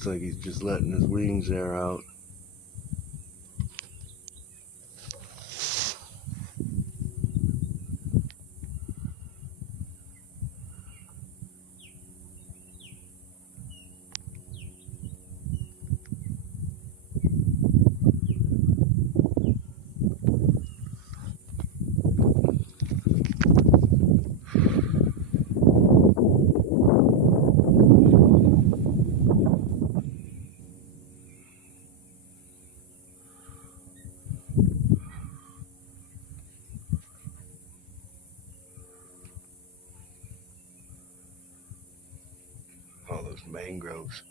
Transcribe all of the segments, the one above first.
Looks like he's just letting his wings air out. All those mangroves.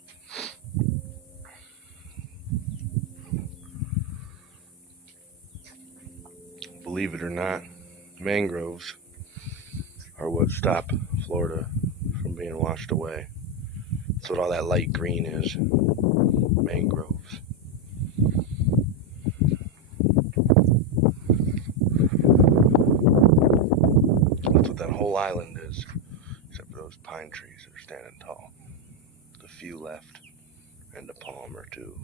Believe it or not, mangroves are what stop Florida from being washed away. That's what all that light green is. Mangroves. That's what that whole island is, except for those pine trees that are standing tall. The few left, and a palm or two.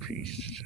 Peace.